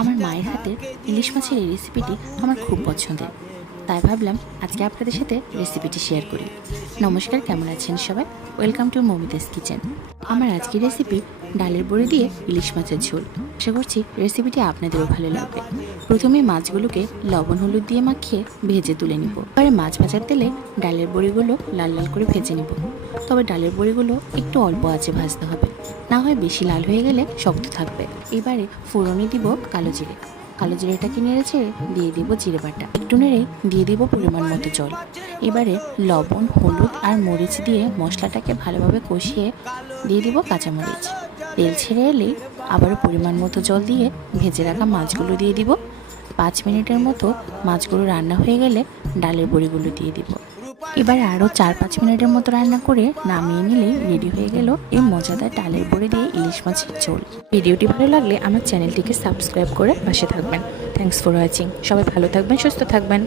আমার মায়ের হাতের ইলিশ মাছের এই রেসিপিটি আমার খুব পছন্দের, তাই ভাবলাম আজকে আপনাদের সাথে রেসিপিটি শেয়ার করি। নমস্কার, কেমন আছেন সবাই? Welcome to মমিতাস kitchen. আমার আজকের রেসিপি ডালের বড়ি দিয়ে ইলিশ মাছের ঝোল। আশা করছি রেসিপিটি আপনাদেরও ভালো লাগবে। প্রথমে মাছগুলোকে লবণ হলুদ দিয়ে মাখিয়ে ভেজে তুলে নিব। এবারে মাছ ভাজার তেলে ডালের বড়িগুলো লাল লাল করে ভেজে নিব। তবে ডালের বড়িগুলো একটু অল্প আঁচে ভাজতে হবে, না হয় বেশি লাল হয়ে গেলে শক্ত থাকবে। এবারে ফোড়নে দিব কালো জিরে। কালো জিরেটাকে নেড়ে ছেড়ে দিয়ে দিব জিরে বাটা। একটু নেড়ে দিয়ে দিব পরিমাণ মতো জল। এবারে লবণ হলুদ আর মরিচ দিয়ে মশলাটাকে ভালোভাবে কষিয়ে দিয়ে দিব কাঁচামরিচ। তেল ছেড়ে এলেই আবারও পরিমাণ মতো জল দিয়ে ভেজে রাখা মাছগুলো দিয়ে দিব। 5 মিনিটের মতো মাছগুলো রান্না হয়ে গেলে ডালের বড়িগুলো দিয়ে দিব। এবারে আরও 4-5 মিনিটের মতো রান্না করে নামিয়ে নিলেই রেডি হয়ে গেল এই মজাদার ডালের বড়ি দিয়ে ইলিশ মাছের ঝোল। ভিডিওটি ভালো লাগলে আমার চ্যানেলটিকে সাবস্ক্রাইব করে পাশে থাকবেন। Thanks for watching. সবাই ভালো থাকবেন, সুস্থ থাকবেন।